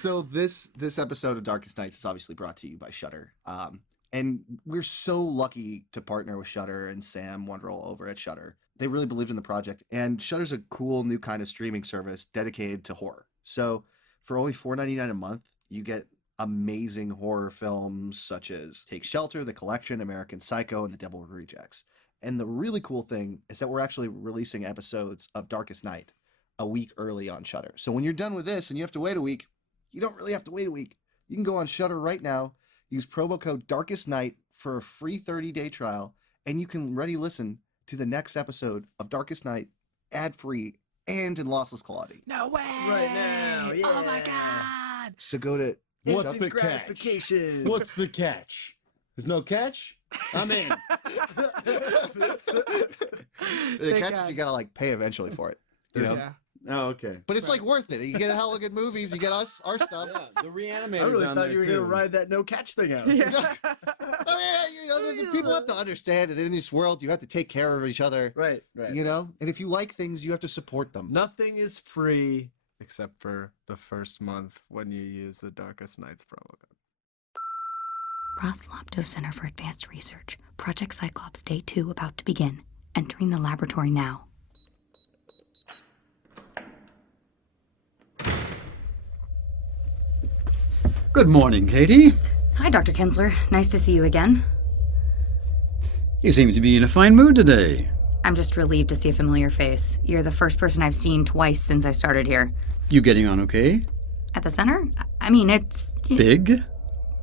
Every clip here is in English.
So this episode of Darkest Nights is obviously brought to you by Shudder. And we're so lucky to partner with Shudder and Sam Wonderall over at Shudder. They really believed in the project, and Shudder's a cool new kind of streaming service dedicated to horror. So for only $4.99 a month, you get amazing horror films such as Take Shelter, The Collection, American Psycho, and The Devil Rejects. And the really cool thing is that we're actually releasing episodes of Darkest Night a week early on Shudder. So when you're done with this and you have to wait a week, you don't really have to wait a week. You can go on Shudder right now, use promo code Darkest Night for a free 30-day trial, and you can ready listen to the next episode of Darkest Night ad-free and in lossless quality. No way! Right now, yeah. Oh my god! So go to What's the gratification. catch? What's the catch? There's no catch? I'm in. the catch is you gotta like pay eventually for it. You know? Yeah. Oh, okay. But it's like worth it. You get hella good movies. You get our stuff. Yeah, the reanimator's I really on thought there you were too. gonna ride that no catch thing out. I mean, you know, the people have to understand that in this world, you have to take care of each other. Right. You know, and if you like things, you have to support them. Nothing is free except for the first month when you use the Darkest Nights promo code. Roth Lobdow Center for Advanced Research. Project Cyclops Day 2 about to begin. Entering the laboratory now. Good morning, Katie. Hi, Dr. Kinsler. Nice to see you again. You seem to be in a fine mood today. I'm just relieved to see a familiar face. You're the first person I've seen twice since I started here. You getting on okay? At the center? I mean, it's... Big?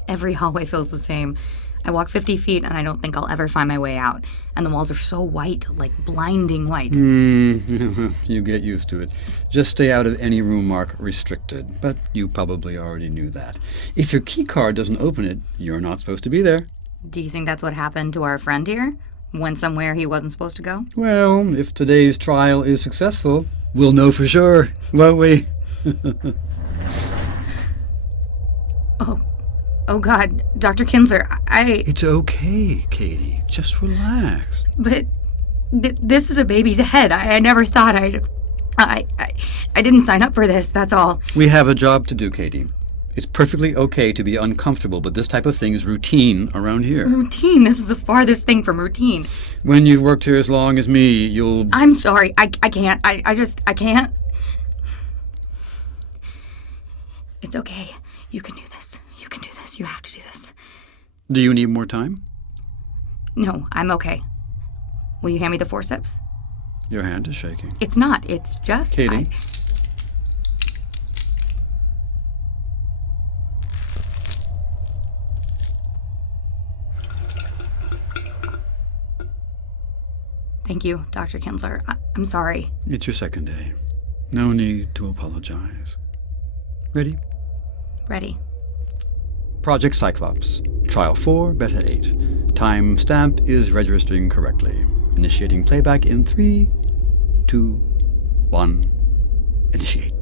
Every hallway feels the same. I walk 50 feet and I don't think I'll ever find my way out. And the walls are so white, like blinding white. You get used to it. Just stay out of any room marked restricted. But you probably already knew that. If your key card doesn't open it, you're not supposed to be there. Do you think that's what happened to our friend here? Went somewhere he wasn't supposed to go? Well, if today's trial is successful, we'll know for sure, won't we? Oh God, Dr. Kinsler, It's okay, Katie. Just relax. But this is a baby's head. I never thought I didn't sign up for this, that's all. We have a job to do, Katie. It's perfectly okay to be uncomfortable, but this type of thing is routine around here. Routine? This is the farthest thing from routine. When you've worked here as long as me, you'll... I'm sorry. I can't. I can't. It's okay. You can do this. You can do this. You have to do this. Do you need more time? No, I'm okay. Will you hand me the forceps? Your hand is shaking. It's not. It's just... Katie? Thank you, Dr. Kinsler. I'm sorry. It's your second day. No need to apologize. Ready? Ready. Project Cyclops. Trial 4, Beta 8. Time stamp is registering correctly. Initiating playback in 3, 2, 1. Initiate.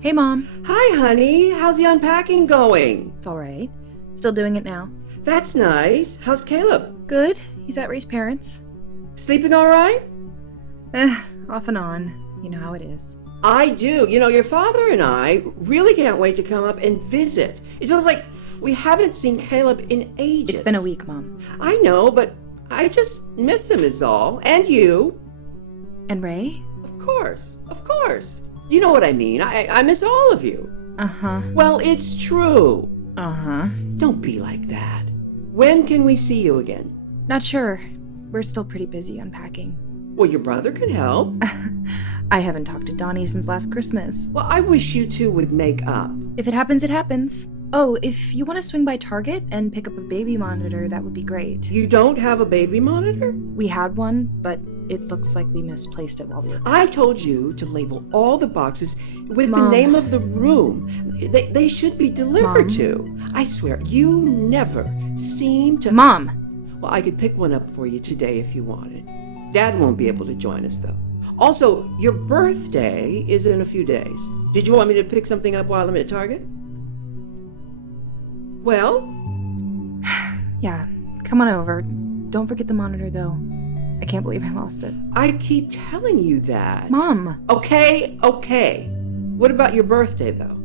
Hey, Mom. Hi, honey. How's the unpacking going? It's all right. Still doing it now. That's nice. How's Caleb? Good. He's at Ray's parents. Sleeping all right? Off and on. You know how it is. I do. You know, your father and I really can't wait to come up and visit. It feels like we haven't seen Caleb in ages. It's been a week, Mom. I know, but I just miss him is all. And you. And Ray? Of course. Of course. You know what I mean. I miss all of you. Uh-huh. Well, it's true. Uh-huh. Don't be like that. When can we see you again? Not sure. We're still pretty busy unpacking. Well, your brother can help. I haven't talked to Donnie since last Christmas. Well, I wish you two would make up. If it happens, it happens. Oh, if you want to swing by Target and pick up a baby monitor, that would be great. You don't have a baby monitor? We had one, but it looks like we misplaced it while we were... I told you to label all the boxes with Mom. the name of the room they should be delivered Mom. to. I swear, you never seem to... Mom! Well, I could pick one up for you today if you wanted. Dad won't be able to join us, though. Also, your birthday is in a few days. Did you want me to pick something up while I'm at Target? Well? Yeah, come on over. Don't forget the monitor, though. I can't believe I lost it. I keep telling you that. Mom! Okay. What about your birthday, though?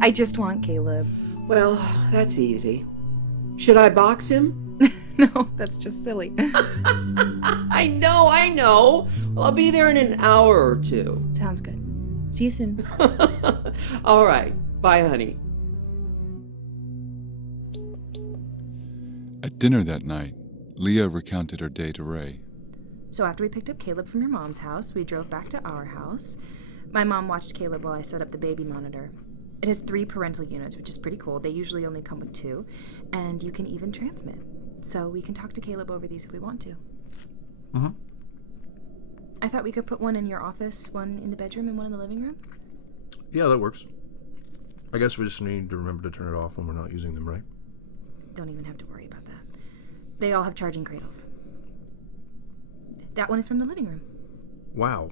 I just want Caleb. Well, that's easy. Should I box him? No, that's just silly. I know. Well, I'll be there in an hour or two. Sounds good. See you soon. All right. Bye, honey. At dinner that night, Leah recounted her day to Ray. So after we picked up Caleb from your mom's house, we drove back to our house. My mom watched Caleb while I set up the baby monitor. It has 3 parental units, which is pretty cool. They usually only come with 2, and you can even transmit. So we can talk to Caleb over these if we want to. Mm-hmm. I thought we could put one in your office, one in the bedroom, and one in the living room. Yeah, that works. I guess we just need to remember to turn it off when we're not using them, right? Don't even have to worry about that. They all have charging cradles. That one is from the living room. Wow.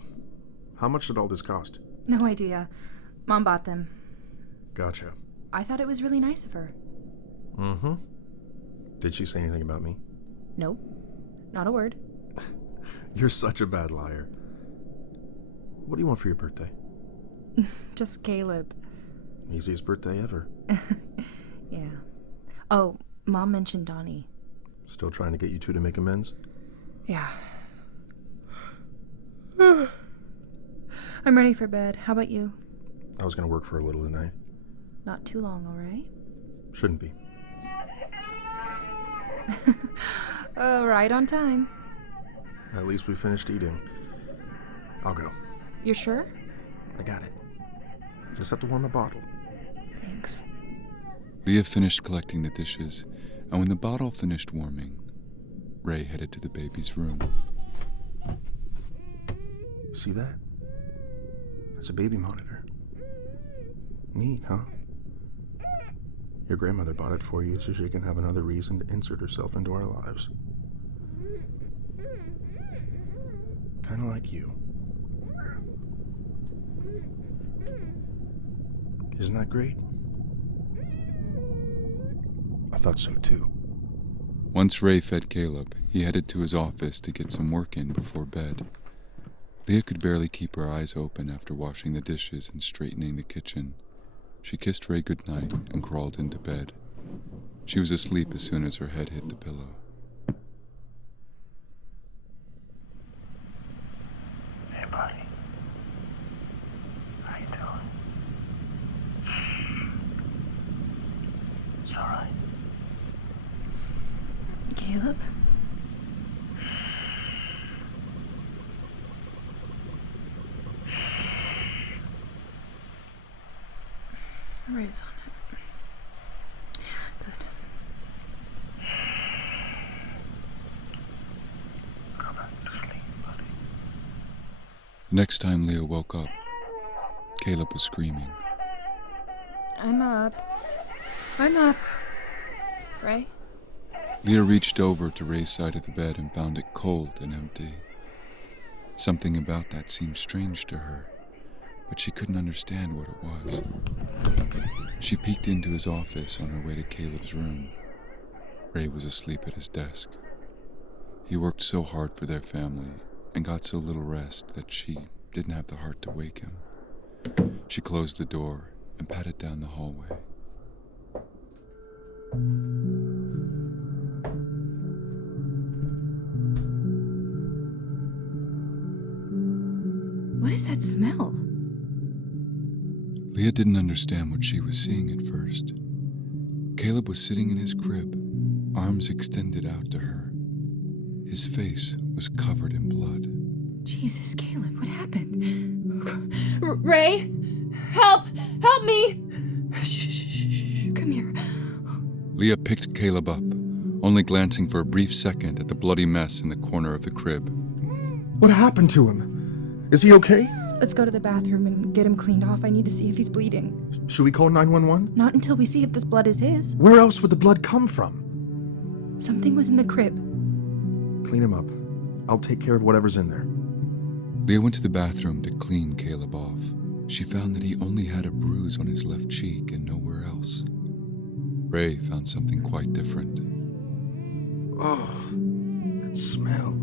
How much did all this cost? No idea. Mom bought them. Gotcha. I thought it was really nice of her. Mm-hmm. Did she say anything about me? Nope. Not a word. You're such a bad liar. What do you want for your birthday? Just Caleb. Easiest birthday ever. Yeah. Oh, Mom mentioned Donnie. Still trying to get you two to make amends? Yeah. I'm ready for bed. How about you? I was gonna work for a little tonight. Not too long, all right? Shouldn't be. Right on time. At least we finished eating. I'll go. You're sure? I got it. Just have to warm the bottle. Thanks. Leah finished collecting the dishes, and when the bottle finished warming, Ray headed to the baby's room. See that? That's a baby monitor. Neat, huh? Your grandmother bought it for you so she can have another reason to insert herself into our lives. Kind of like you. Isn't that great? I thought so too. Once Ray fed Caleb, he headed to his office to get some work in before bed. Leah could barely keep her eyes open after washing the dishes and straightening the kitchen. She kissed Ray goodnight and crawled into bed. She was asleep as soon as her head hit the pillow. Hey, buddy. How you doing? It's all right. Caleb? Ray's on it. Good. Go back to sleep, buddy. The next time Leah woke up, Caleb was screaming. I'm up. I'm up. Ray? Leah reached over to Ray's side of the bed and found it cold and empty. Something about that seemed strange to her, but she couldn't understand what it was. She peeked into his office on her way to Caleb's room. Ray was asleep at his desk. He worked so hard for their family and got so little rest that she didn't have the heart to wake him. She closed the door and patted down the hallway. What is that smell? Leah didn't understand what she was seeing at first. Caleb was sitting in his crib, arms extended out to her. His face was covered in blood. Jesus, Caleb, what happened? Ray? Help! Help me! Shh, come here. Leah picked Caleb up, only glancing for a brief second at the bloody mess in the corner of the crib. What happened to him? Is he okay? Let's go to the bathroom and get him cleaned off. I need to see if he's bleeding. Should we call 911? Not until we see if this blood is his. Where else would the blood come from? Something was in the crib. Clean him up. I'll take care of whatever's in there. Leah went to the bathroom to clean Caleb off. She found that he only had a bruise on his left cheek and nowhere else. Ray found something quite different. Oh, that smell.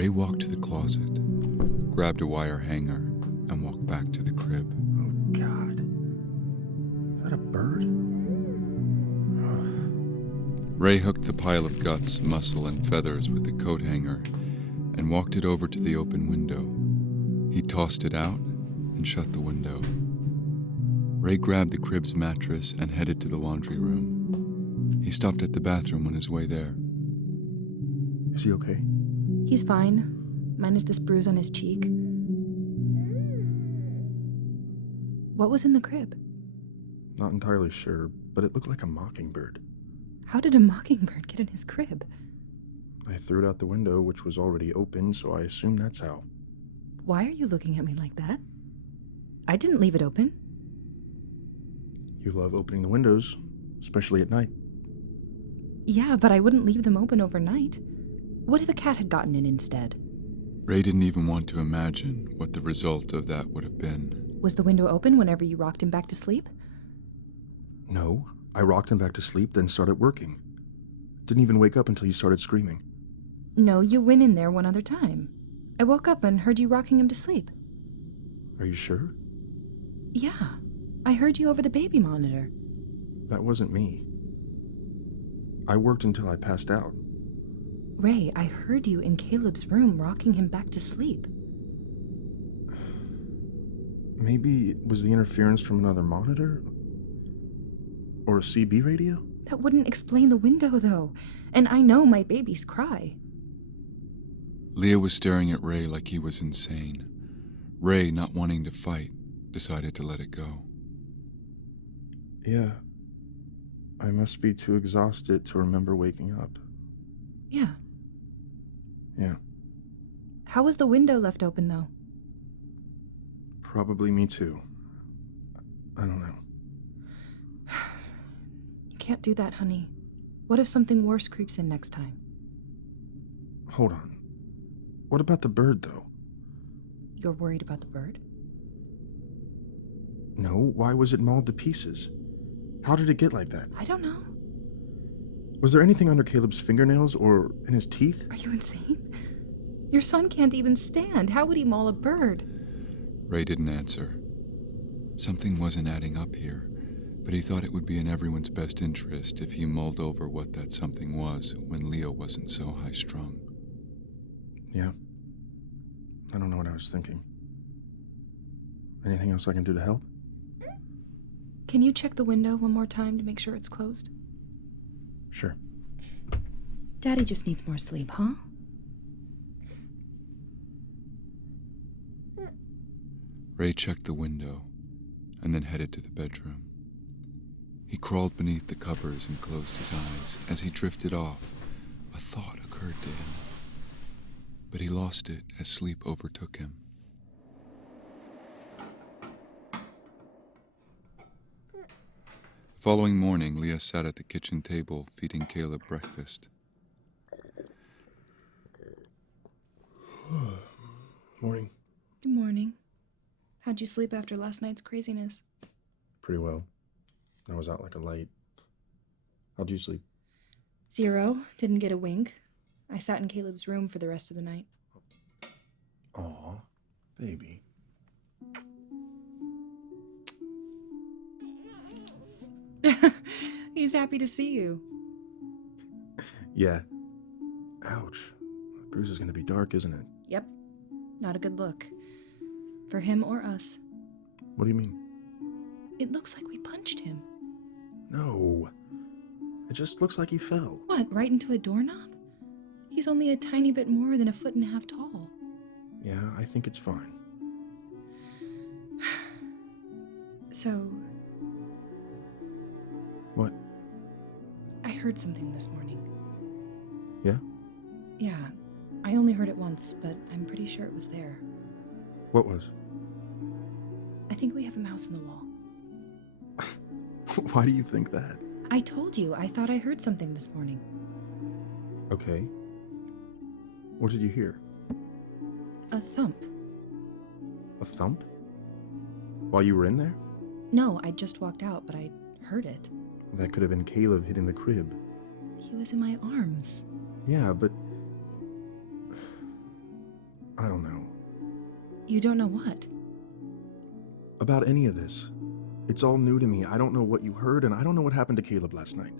Ray walked to the closet, grabbed a wire hanger, and walked back to the crib. Oh, God. Is that a bird? Ugh. Ray hooked the pile of guts, muscle, and feathers with the coat hanger and walked it over to the open window. He tossed it out and shut the window. Ray grabbed the crib's mattress and headed to the laundry room. He stopped at the bathroom on his way there. Is he okay? He's fine, minus this bruise on his cheek. What was in the crib? Not entirely sure, but it looked like a mockingbird. How did a mockingbird get in his crib? I threw it out the window, which was already open, so I assume that's how. Why are you looking at me like that? I didn't leave it open. You love opening the windows, especially at night. Yeah, but I wouldn't leave them open overnight. What if a cat had gotten in instead? Ray didn't even want to imagine what the result of that would have been. Was the window open whenever you rocked him back to sleep? No, I rocked him back to sleep, then started working. Didn't even wake up until he started screaming. No, you went in there one other time. I woke up and heard you rocking him to sleep. Are you sure? Yeah, I heard you over the baby monitor. That wasn't me. I worked until I passed out. Ray, I heard you in Caleb's room rocking him back to sleep. Maybe it was the interference from another monitor? Or a CB radio? That wouldn't explain the window, though. And I know my babies cry. Leah was staring at Ray like he was insane. Ray, not wanting to fight, decided to let it go. Yeah. I must be too exhausted to remember waking up. Yeah. Yeah. How was the window left open, though? Probably me too. I don't know. You can't do that, honey. What if something worse creeps in next time? Hold on. What about the bird, though? You're worried about the bird? No, why was it mauled to pieces? How did it get like that? I don't know. Was there anything under Caleb's fingernails or in his teeth? Are you insane? Your son can't even stand. How would he maul a bird? Ray didn't answer. Something wasn't adding up here, but he thought it would be in everyone's best interest if he mulled over what that something was when Leo wasn't so high-strung. Yeah. I don't know what I was thinking. Anything else I can do to help? Can you check the window one more time to make sure it's closed? Sure. Daddy just needs more sleep, huh? Ray checked the window and then headed to the bedroom. He crawled beneath the covers and closed his eyes. As he drifted off, a thought occurred to him, but he lost it as sleep overtook him. The following morning, Leah sat at the kitchen table feeding Caleb breakfast. Morning. Good morning. How'd you sleep after last night's craziness? Pretty well. I was out like a light. How'd you sleep? 0. Didn't get a wink. I sat in Caleb's room for the rest of the night. Aw, baby. He's happy to see you. Yeah. Ouch. The bruise is gonna be dark, isn't it? Yep. Not a good look. For him or us. What do you mean? It looks like we punched him. No. It just looks like he fell. What, right into a doorknob? He's only a tiny bit more than 1.5 feet tall. Yeah, I think it's fine. So... What? I heard something this morning. Yeah? Yeah. I only heard it once, but I'm pretty sure it was there. What was? I think we have a mouse in the wall. Why do you think that? I told you, I thought I heard something this morning. Okay. What did you hear? A thump. A thump? While you were in there? No, I just walked out, but I heard it. That could have been Caleb hitting the crib. He was in my arms. Yeah, but... I don't know. You don't know what? About any of this. It's all new to me. I don't know what you heard, and I don't know what happened to Caleb last night.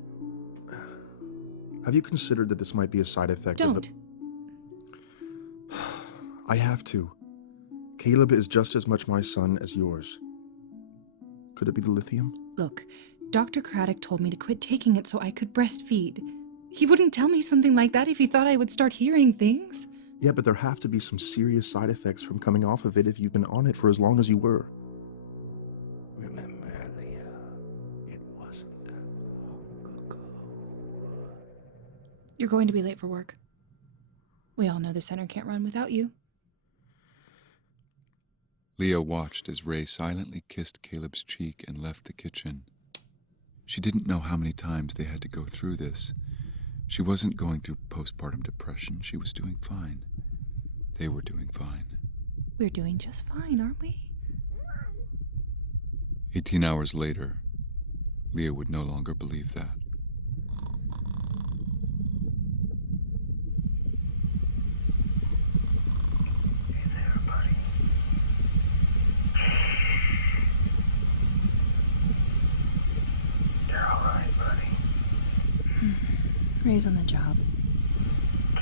Have you considered that this might be a side effect of the... Don't. I have to. Caleb is just as much my son as yours. Could it be the lithium? Look, Dr. Craddock told me to quit taking it so I could breastfeed. He wouldn't tell me something like that if he thought I would start hearing things. Yeah, but there have to be some serious side effects from coming off of it if you've been on it for as long as you were. Remember, Leah, it wasn't that long ago. You're going to be late for work. We all know the center can't run without you. Leah watched as Ray silently kissed Caleb's cheek and left the kitchen. She didn't know how many times they had to go through this. She wasn't going through postpartum depression. She was doing fine. They were doing fine. We're doing just fine, aren't we? 18 hours later, Leah would no longer believe that. Hey there, buddy. You're all right, buddy. Ray's on the job. Do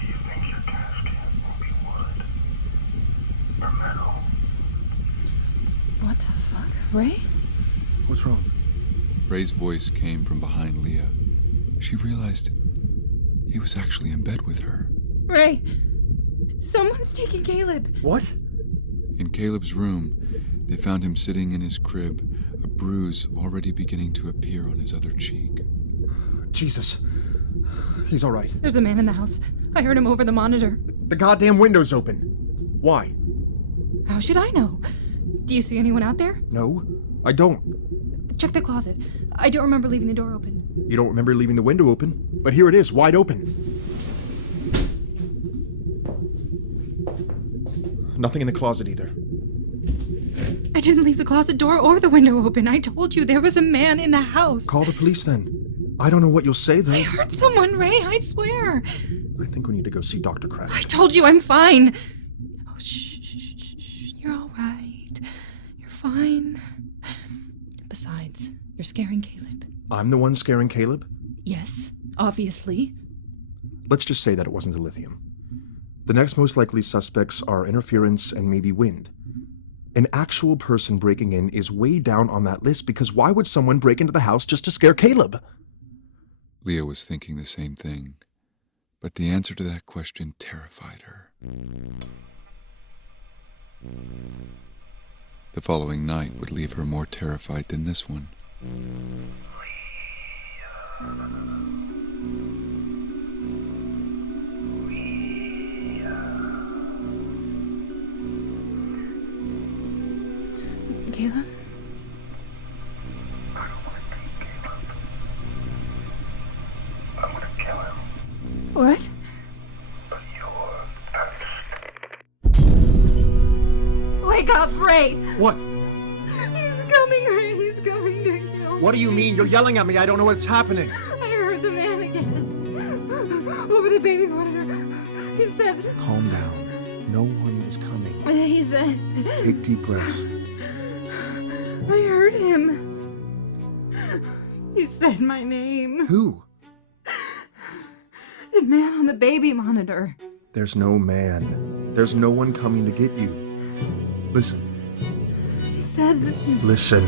you think your casket will be wood or metal? What the fuck? Ray? What's wrong? Ray's voice came from behind Leah. She realized he was actually in bed with her. Ray! Someone's taking Caleb! What? In Caleb's room, they found him sitting in his crib, a bruise already beginning to appear on his other cheek. Jesus. He's all right. There's a man in the house. I heard him over the monitor. The goddamn window's open. Why? How should I know? Do you see anyone out there? No, I don't. Check the closet. I don't remember leaving the door open. You don't remember leaving the window open, but here it is, wide open. Nothing in the closet either. I didn't leave the closet door or the window open. I told you there was a man in the house. Call the police then. I don't know what you'll say though. I heard someone, Ray, I swear. I think we need to go see Dr. Craddock. I told you I'm fine. Oh, shh. You're all right. You're fine. Besides, you're scaring Caleb. I'm the one scaring Caleb? Yes, obviously. Let's just say that it wasn't the lithium. The next most likely suspects are interference and maybe wind. An actual person breaking in is way down on that list because why would someone break into the house just to scare Caleb? Leah was thinking the same thing, but the answer to that question terrified her. The following night would leave her more terrified than this one. Caleb? I don't want to take Caleb. I'm gonna kill him. What? But you're first. Wake up, Ray! What? He's coming, Ray. He's coming to kill me. What do you mean? You're yelling at me. I don't know what's happening. I heard the man again. Over the baby monitor. He said... Calm down. No one is coming. He said... Take deep breaths. I heard him. He said my name. Who? The man on the baby monitor. There's no man. There's no one coming to get you. Listen. He said that... Listen.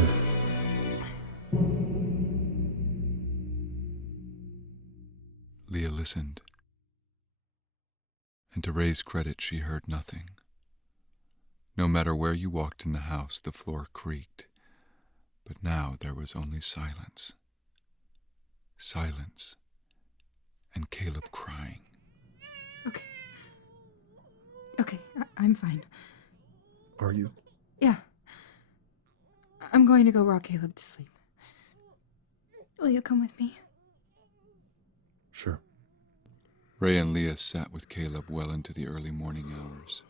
Leah listened. And to Ray's credit, she heard nothing. No matter where you walked in the house, the floor creaked. But now there was only silence. Silence. And Caleb crying. Okay, I'm fine. Are you? Yeah. I'm going to go rock Caleb to sleep. Will you come with me? Sure. Ray and Leah sat with Caleb well into the early morning hours.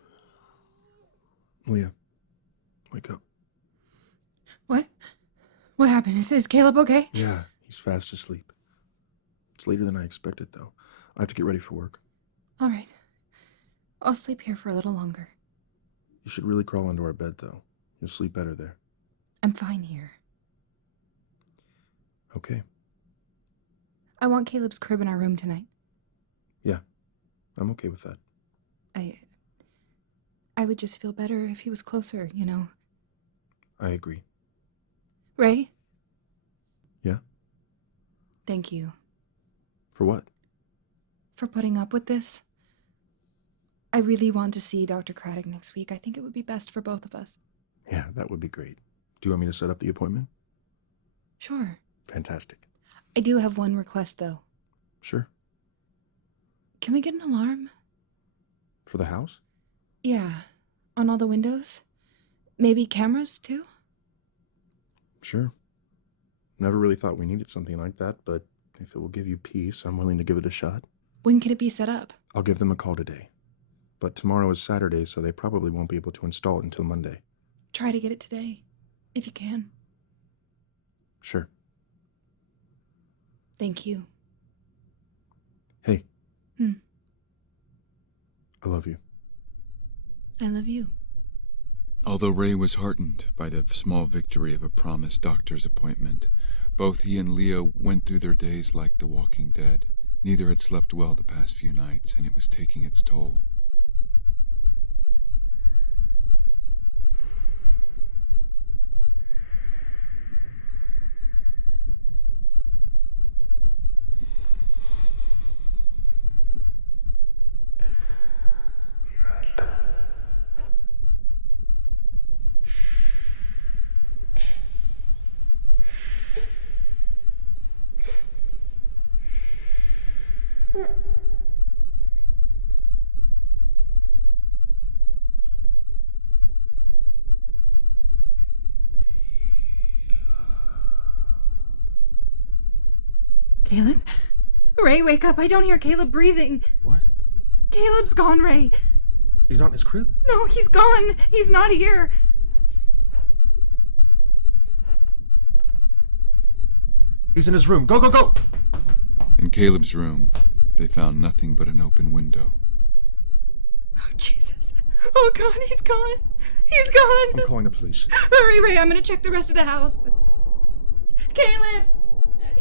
Leah, wake up. What? What happened? Is Caleb okay? Yeah, he's fast asleep. It's later than I expected, though. I have to get ready for work. All right. I'll sleep here for a little longer. You should really crawl into our bed, though. You'll sleep better there. I'm fine here. Okay. I want Caleb's crib in our room tonight. Yeah, I'm okay with that. I would just feel better if he was closer, you know. I agree. Ray? Yeah? Thank you For what? for putting up with this. I really want to see Dr. Craddock next week. I think it would be best for both of us. Yeah, that would be great. Do you want me to set up the appointment? Sure. Fantastic. I do have one request, though. Sure. Can we get an alarm? For the house? Yeah. On all the windows? Maybe cameras, too? Sure. Never really thought we needed something like that, but if it will give you peace, I'm willing to give it a shot. When can it be set up? I'll give them a call today. But tomorrow is Saturday, so they probably won't be able to install it until Monday. Try to get it today, if you can. Sure. Thank you. Hey. Hmm. I love you. I love you. Although Ray was heartened by the small victory of a promised doctor's appointment, both he and Leah went through their days like the walking dead. Neither had slept well the past few nights, and it was taking its toll. Caleb? Ray, wake up. I don't hear Caleb breathing. What? Caleb's gone, Ray. He's not in his crib? No, he's gone. He's not here. He's in his room. Go, go, go! In Caleb's room, they found nothing but an open window. Oh, Jesus. Oh, God, he's gone. He's gone. I'm calling the police. Hurry, Ray. I'm going to check the rest of the house. Caleb!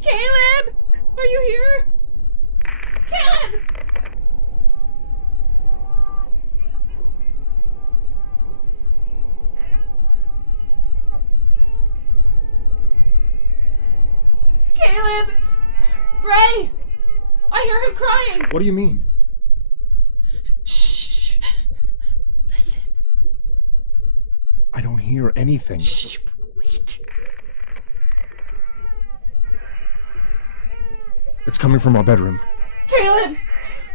Caleb! Are you here? Caleb! Caleb! Ray! I hear him crying! What do you mean? Shh! Listen. I don't hear anything. Shh! Wait. It's coming from our bedroom. Caleb!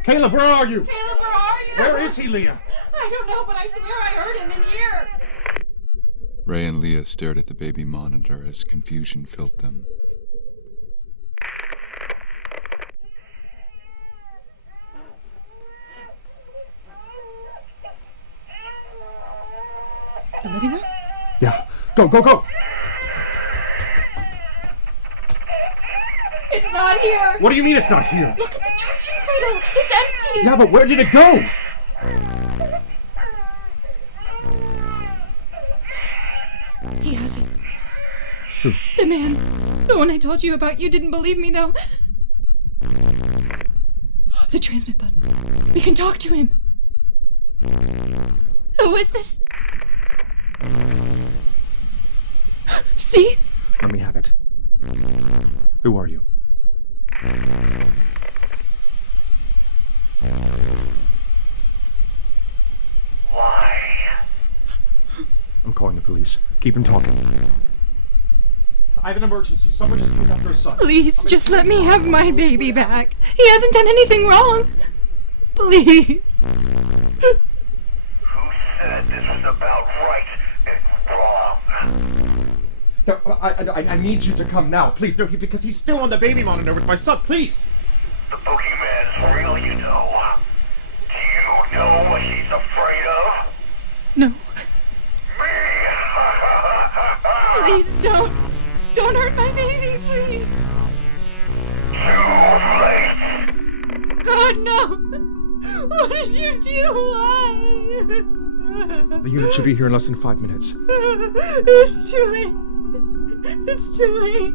Caleb, where are you? Caleb, where are you? Where is he, Leah? I don't know, but I swear I heard him in here! Ray and Leah stared at the baby monitor as confusion filled them. The living room? Yeah. Go, go, go! It's not here! What do you mean it's not here? Look at the charging cradle! It's empty! Yeah, but where did it go? He has it. Who? The man. The one I told you about. You didn't believe me, though. The transmit button. We can talk to him. Who is this? See? Let me have it. Who are you? Why? I'm calling the police. Keep him talking. I have an emergency. Someone just kidnapped her son. Please, just let me have my baby back. He hasn't done anything wrong. Please. Who said this was about right and wrong? No, I need you to come now. Please, no, because he's still on the baby monitor with my son. Please. The boogeyman's real, you know. Do you know what he's afraid of? No. Me! Please, don't. Don't hurt my baby, please. Too late! God, no. What did you do? Why? The unit should be here in less than 5 minutes. It's too late. It's too late.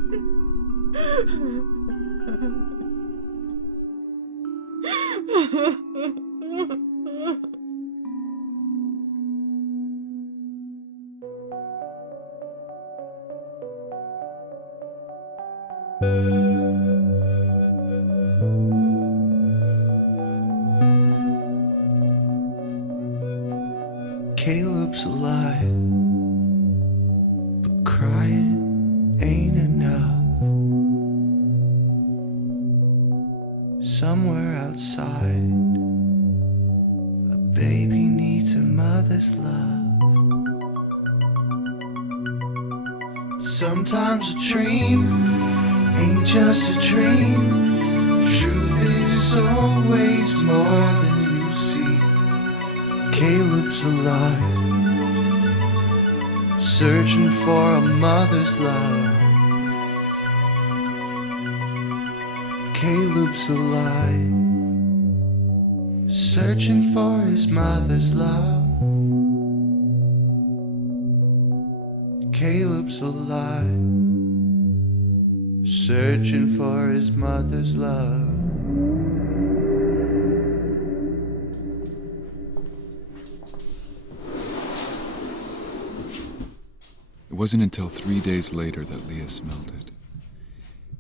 Caleb's alive, but crying ain't enough. Somewhere outside, a baby needs a mother's love. Sometimes a dream ain't just a dream. Truth is always more than you see. Caleb's alive, searching for a mother's love. Caleb's alive, searching for his mother's love. Caleb's alive, searching for his mother's love. It wasn't until 3 days later that Leah smelled it.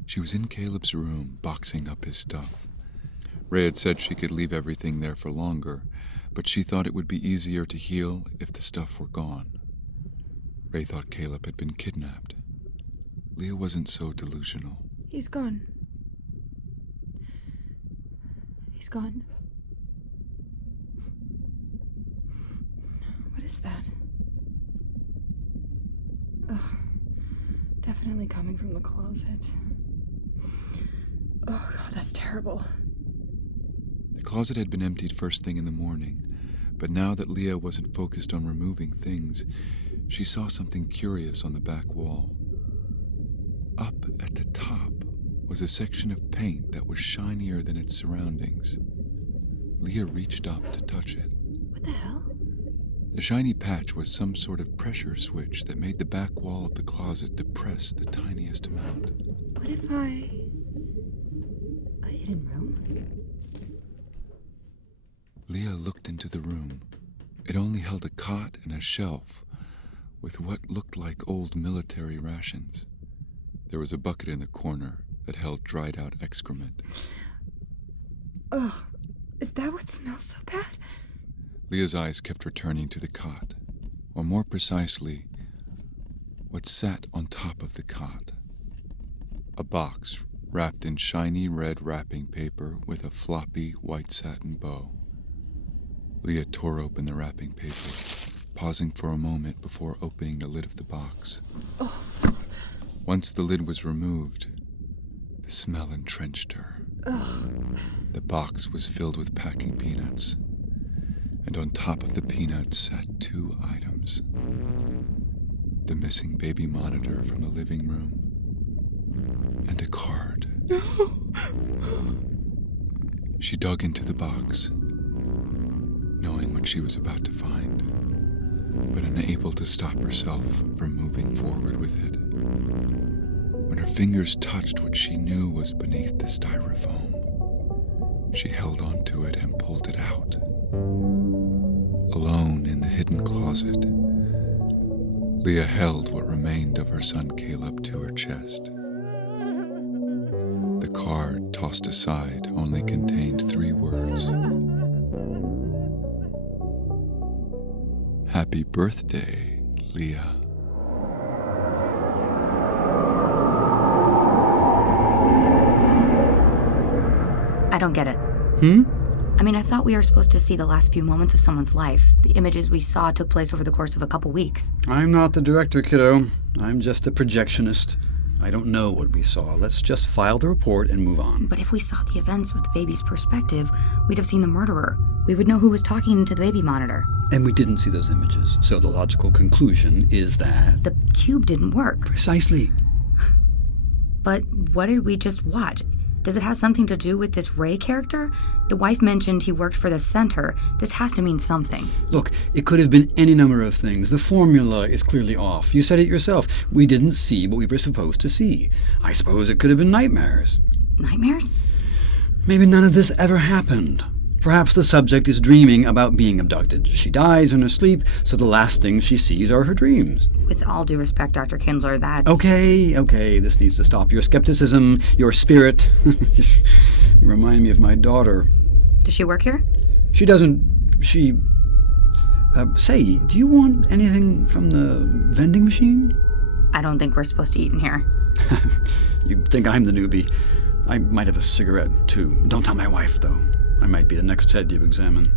She was in Caleb's room, boxing up his stuff. Ray had said she could leave everything there for longer, but she thought it would be easier to heal if the stuff were gone. Ray thought Caleb had been kidnapped. Leah wasn't so delusional. He's gone. He's gone. What is that? Ugh. Definitely coming from the closet. Oh, God, that's terrible. The closet had been emptied first thing in the morning, but now that Leah wasn't focused on removing things, she saw something curious on the back wall. Up at the top was a section of paint that was shinier than its surroundings. Leah reached up to touch it. What the hell? The shiny patch was some sort of pressure switch that made the back wall of the closet depress the tiniest amount. What if a hidden room? Leah looked into the room. It only held a cot and a shelf with what looked like old military rations. There was a bucket in the corner that held dried out excrement. Ugh, is that what smells so bad? Leah's eyes kept returning to the cot, or more precisely, what sat on top of the cot. A box wrapped in shiny red wrapping paper with a floppy white satin bow. Leah tore open the wrapping paper, pausing for a moment before opening the lid of the box. Oh. Once the lid was removed, the smell entrenched her. Ugh. The box was filled with packing peanuts, and on top of the peanuts sat 2 items. The missing baby monitor from the living room, and a card. She dug into the box, knowing what she was about to find, but unable to stop herself from moving forward with it. When her fingers touched what she knew was beneath the styrofoam, she held onto it and pulled it out. Alone in the hidden closet, Leah held what remained of her son Caleb to her chest. The card, tossed aside, only contained 3 words. Happy birthday, Leah. I don't get it. Hmm? I mean, I thought we were supposed to see the last few moments of someone's life. The images we saw took place over the course of a couple weeks. I'm not the director, kiddo. I'm just a projectionist. I don't know what we saw. Let's just file the report and move on. But if we saw the events with the baby's perspective, we'd have seen the murderer. We would know who was talking to the baby monitor. And we didn't see those images, so the logical conclusion is that... The cube didn't work. Precisely. But what did we just watch? Does it have something to do with this Ray character? The wife mentioned he worked for the center. This has to mean something. Look, it could have been any number of things. The formula is clearly off. You said it yourself. We didn't see what we were supposed to see. I suppose it could have been nightmares. Nightmares? Maybe none of this ever happened. Perhaps the subject is dreaming about being abducted. She dies in her sleep, so the last things she sees are her dreams. With all due respect, Dr. Kinsler, that's... Okay, this needs to stop. Your skepticism, your spirit. You remind me of my daughter. Does she work here? She doesn't... Say, do you want anything from the vending machine? I don't think we're supposed to eat in here. You think I'm the newbie. I might have a cigarette, too. Don't tell my wife, though. I might be the next head you examine.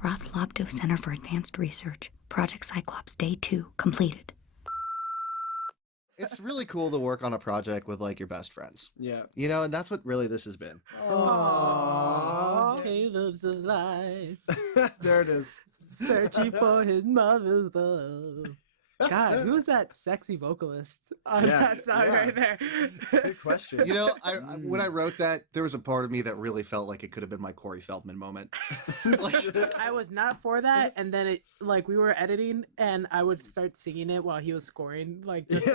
Roth Lobdow Center for Advanced Research. Project Cyclops, Day 2, completed. It's really cool to work on a project with like your best friends. Yeah. You know, and that's what really this has been. Aww. Caleb's alive. There it is. Searching for his mother's love. God, who's that sexy vocalist on that song right there? Good question. You know, when I wrote that, there was a part of me that really felt like it could have been my Corey Feldman moment. I was not for that, and then it like we were editing, and I would start singing it while he was scoring, like just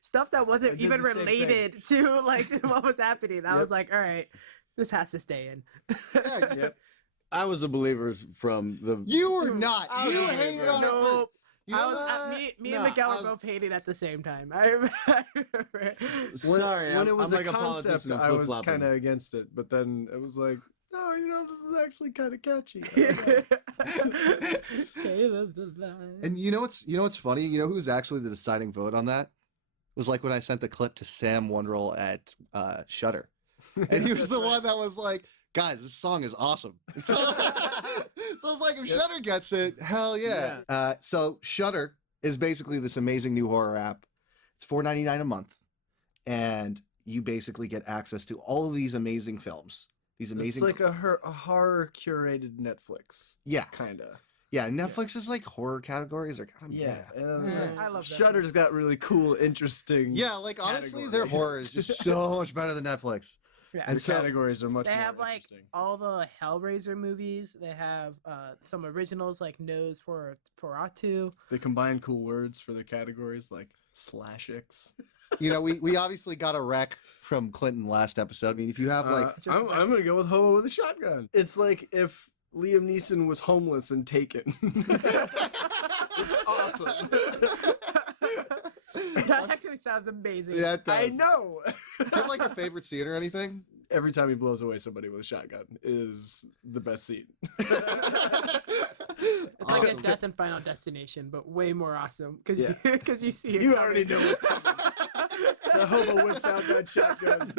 stuff that wasn't even related to like what was happening. I was like, all right, this has to stay in. Yep. I was a believer from the. You were not. You were hanging on it first. Me and Miguel were both hating at the same time. I remember. Sorry, when it was I'm a like concept, a I was flip-flopping. kind of against it, but then it was like, no, you know, this is actually kind of catchy. Caleb's alive. And you know what's funny? You know who's actually the deciding vote on that? It was like when I sent the clip to Sam Wonderell at Shudder, and he was the one that was like, "Guys, this song is awesome." So, so it's like, if Shudder gets it, hell yeah. So Shudder is basically this amazing new horror app. It's $4.99 a month, and you basically get access to all of these amazing films. These amazing. It's like a horror curated Netflix. Yeah, kinda. Yeah, Netflix's like horror categories are kind of I love that. Shudder's got really cool, interesting. Yeah, like honestly, their categories. horror is just so much better than Netflix. Yeah. And categories are much They more have like interesting. all the Hellraiser movies. They have some originals like Nose for Atu. They combine cool words for their categories like slashix. You know, we obviously got a wreck from Clinton last episode. I mean, if you have like, I'm gonna go with Hobo with a Shotgun. It's like if Liam Neeson was homeless and taken. It's awesome. That actually sounds amazing. yeah, it does. I know. Do you have like a favorite scene or anything? Every time he blows away somebody with a shotgun is the best scene. It's like a Death and Final Destination, but way more awesome because you see it. You already know what's happening. The hobo whips out that shotgun.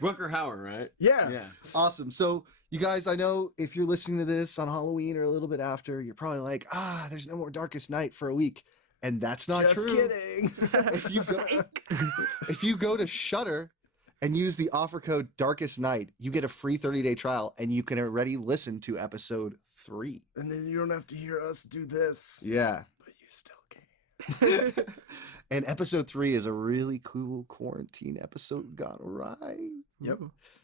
Rutger Hauer, right? Yeah. Awesome. So you guys, I know if you're listening to this on Halloween or a little bit after, you're probably like, there's no more Darkest Night for a week. And that's not Just true. kidding. If you go to Shudder and use the offer code Darkest Night, you get a free 30-day trial, and you can already listen to episode 3. And then you don't have to hear us do this. Yeah. But you still can. And episode 3 is a really cool quarantine episode gone awry. Yep.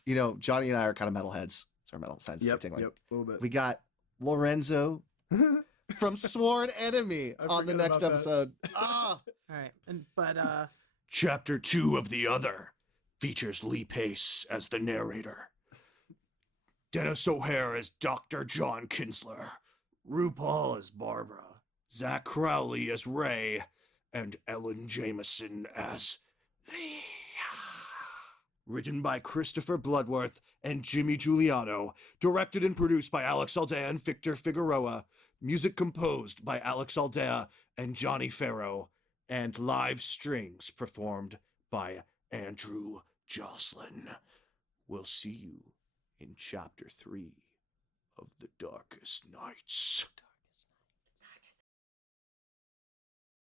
You know, Johnny and I are kind of metalheads. It's our metal sense. Yep, a little bit. We got Lorenzo from Sworn Enemy on the next episode. All right, but Chapter 2 of The Other features Lee Pace as the narrator, Dennis O'Hare as Dr. John Kinsler, RuPaul as Barbara, Zach Crowley as Ray, and Ellen Jameson as Leah. Written by Christopher Bloodworth and Jimmy Giuliano, directed and produced by Alex Aldea and Victor Figueroa, music composed by Alex Aldea and Johnny Farrow, and live strings performed by Andrew Jocelyn. We'll see you in Chapter 3 of The Darkest Nights.